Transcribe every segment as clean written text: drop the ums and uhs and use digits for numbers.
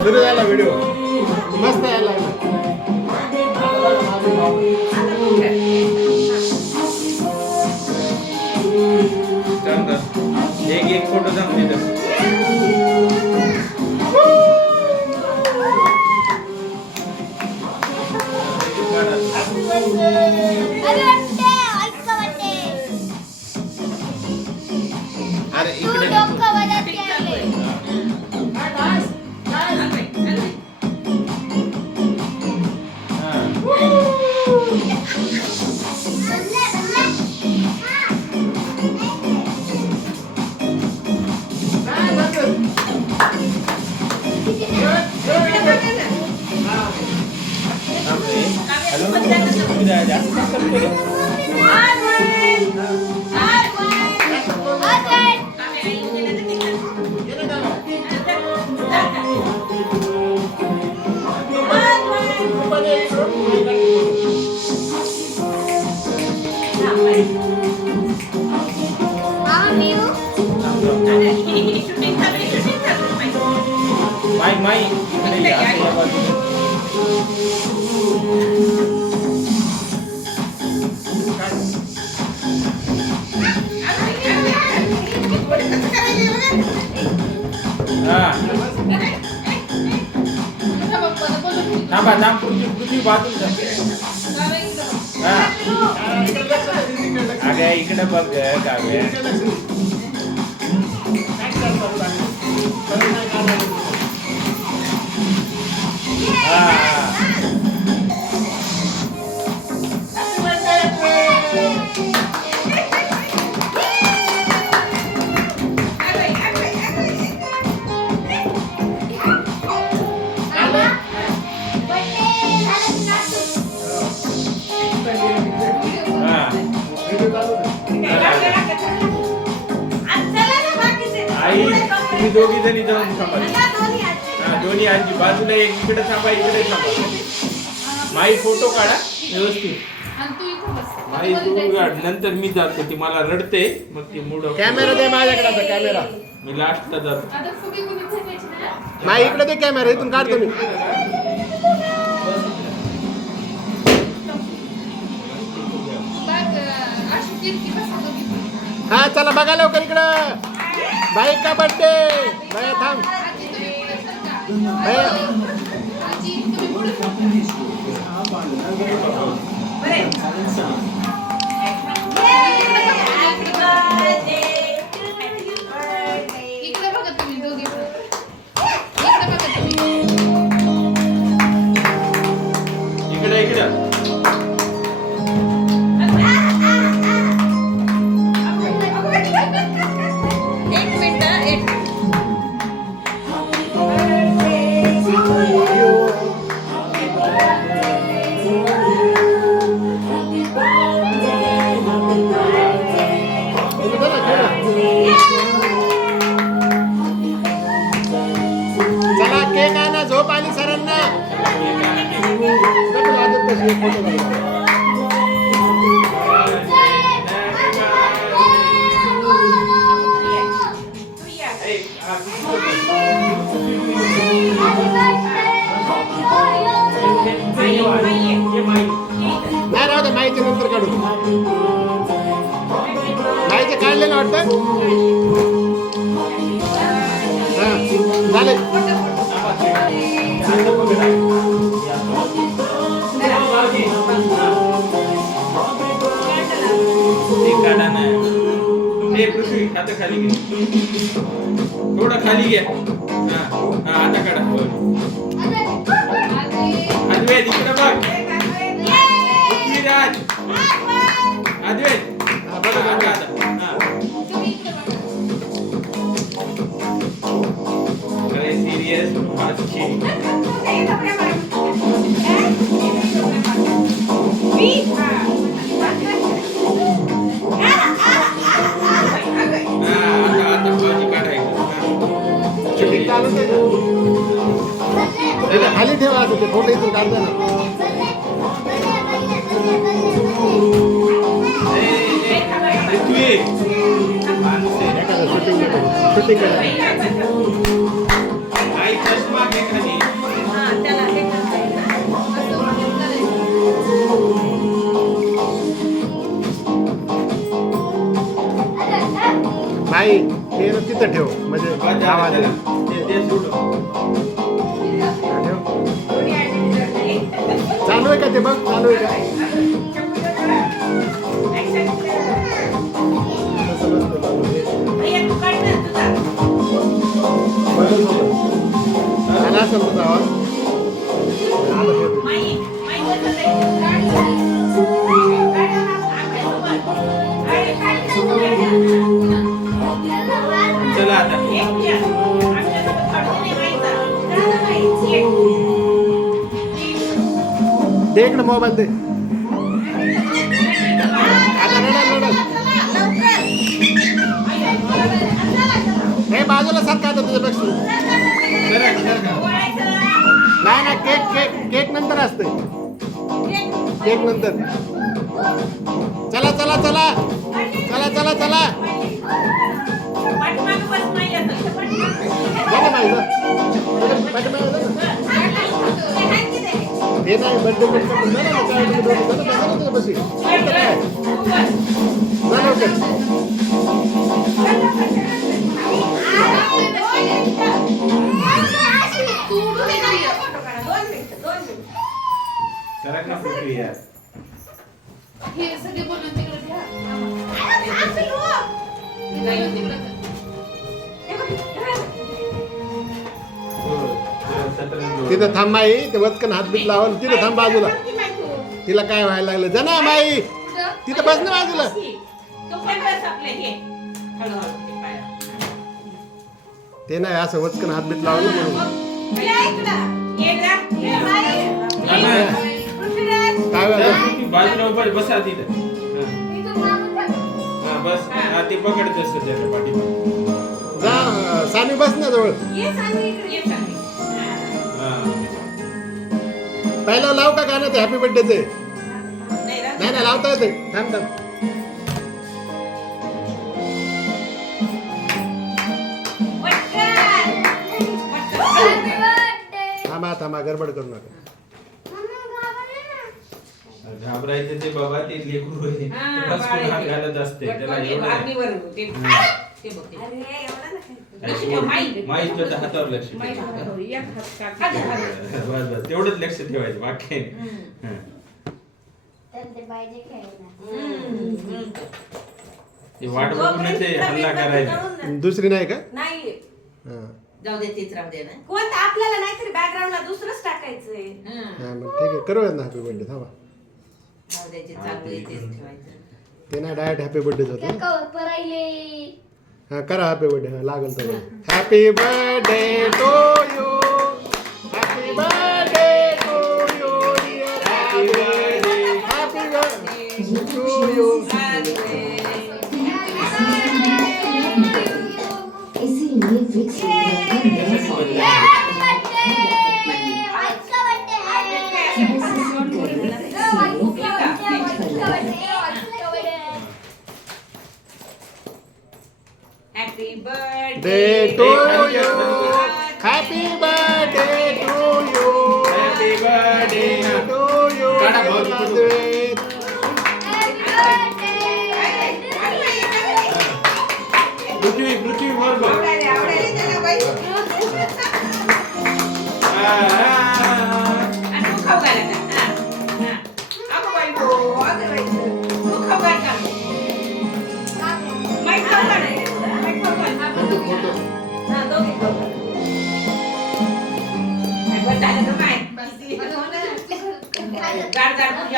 सुरू झाला व्हिडिओ मस्त यायला एक फोटो जाऊन तिथं अरे इकडे माई इकडे या बाजूला थांबा थांब तुम्ही बाजूला अगं इकडे बघ काव्या आई तुम्ही दोघी जणी जाऊन थांबा दोन्ही आजी बाजूला एक इकडे थांबा इकडे थांबा माई फोटो काढा व्यवस्थित माई तू काढ नंतर मी जातो ती मला रडते मग ती मूड कॅमेरा दे माझ्याकडे आता कॅमेरा मी लास्टला जातो नाही इकडे दे कॅमेरा इथून काढतो मी हा चला बघा लवकर इकडं बाई का बर्थडे बाई थांब इकडे बघा तुम्ही दोघी इकडे इकडे चला केक आणा झोप आली सरांना नाही राहू दे माहिती नंतर काढू माहिती काढलेलं वाटतं हा झाले पृथ्वी आता खाली घे थोडं खाली घ्या हा आता काढा अद्वैत इकडे बघ पृथ्वीराज अद्वैत बघा बघा आता अरे सिरियस खाली ठेवा ते फोटो इथून काढता ना शूटिंग चष्मा घे खाली इथं ठेव म्हणजे बस झालं, आवाज चला. येईल. ते सोडून हा, ठेव. चालू आहे का ते बघ चालू आहे का तसं नसतं चालू. बरं झालं. आला असेल तुझा आवाज आला ठेव. चला आता दे इकडे मोबाईल दे आता रडल हे बाजूला सारखा आता तुझ्यापेक्षा जरा जरा नाही ना केक केक केक नंतर असते केक नंतर चला चला चला चला चला चला बघा माहिती हे नाही बर्थडे सरक ना पृथ्वी यार हे सगळे बोलून तिकडे ठेवा. हे जाईल तिकडे. तिथं थांब माई ते वचकन हातबीत लावल तिथं थांब बाजूला तिला काय व्हायला लागलं जना माई कुठं? तिथं बस ना बाजूला ते नाही असं वचकन हातबीत लावलं म्हणून काय व्हायलं बाजूला उभा बसा तिथं हा बस हा ते पकडत असत त्याच्या पाठीमागे जा सामी बस ना जवळ हा पहिला लाव का गाणं ते हॅपी बर्थडेचे नाही नाही लावता येते थांब थांब थांबा थांबा गडबड करू नका घाबरायचं ते बाबा ते लेकरू आहे. ते बसकून हात घालत असते त्याला एवढं माहीत तर हातावर लक्ष ठेवायचं. बस बस तेवढंच लक्ष ठेवायचं बाकी नाही. ते वाट बघूनच ते हल्ला करायचा दुसरी नाही का नाही हा जाऊ दे तीच राहू दे ना कोणतं आपल्याला नाहीतरी बॅकग्राऊंडला दुसरंच टाकायचंय हा मग ठीक आहे करूयात ना हॅपी बर्थडे थांबा जाऊ द्यायची चांगलं आहे तेच ठेवायचं ते नाही डायरेक्ट हॅपी बर्थडेच होतं हा करा हॅपी बर्थडे हा लागल तर happy birthday to you happy birthday to you happy birthday to you इसीलिए fix happy birthday day to you happy birthday to you happy birthday to you काढा भाऊ, पृथ्वी पृथ्वी वर बघ.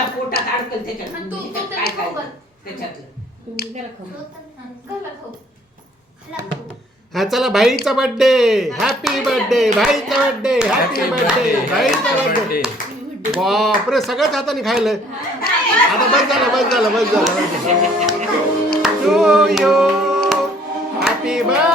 पोटात अडकल त्याच्यात आणि तू- तू काय खाऊ काय घाल. त्याच्यातलं हा चला भाईचा बर्थडे हॅपी बर्थडे भाईचा बर्थडे हॅपी बर्थडे भाईचा बर्थडे बापरे सगळंच हाताने खायलं आता बस झालं टू यू हॅपी बर्थडे